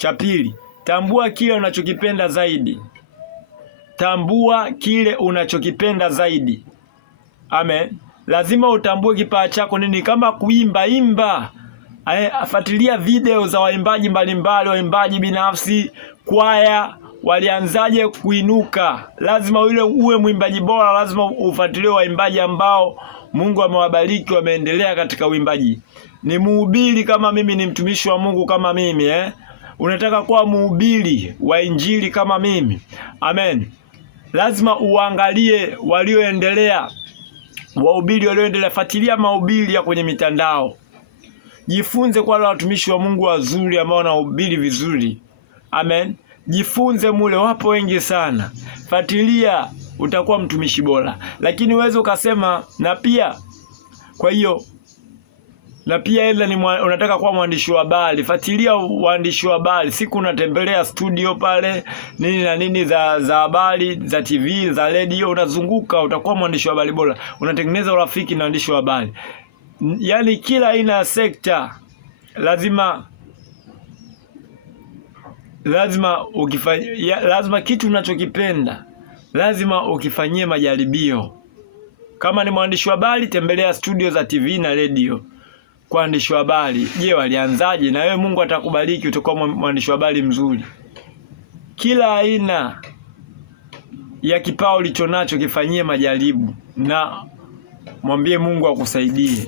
Cha pili, tambua kile unachokipenda zaidi. Tambua kile unachokipenda zaidi. Amen. Lazima utambue kipawa chako nini. Kama kuimba, imba. Fuatilia video za waimbaji mbalimbali, waimbaji binafsi, kwaya, walianzaje kuinuka. Lazima uwe mwimbaji bora, lazima ufuatilie waimbaji ambao Mungu amewabariki, wameendelea katika uimbaji. Ni mhubiri kama mimi, ni mtumishi wa Mungu kama mimi, Unataka kuwa mhubiri wa injili kama mimi. Amen. Lazima uangalie walioendelea, wahubiri walioendelea. Fuatilia mahubiri ya kwenye mitandao. Jifunze kwa wale watumishi wa Mungu wazuri ambao wanahubiri vizuri. Amen. Jifunze mule, wapo wengi sana. Fuatilia, utakuwa mtumishi bora. Lakini uweze ukasema na pia unataka kuwa mwandishi wa habari. Fuatilia waandishi wa habari. Siku unatembelea studio pale, nini na nini za habari, za TV, za radio, unazunguka, utakuwa mwandishi wa habari bora. Unatengeneza urafiki na waandishi wa habari. Yaani kila aina ya sekta lazima kitu unachokipenda lazima ukifanyie majaribio. Kama ni mwandishi wa habari, tembelea studio za TV na radio kwa waandishi wa habari. Je, walianzaje? Na wewe Mungu atakubariki, utakuwa mwandishi wa habari mzuri. Kila aina ya kipawa ulichonacho kifanyie majaribu na mwambie Mungu akusaidie.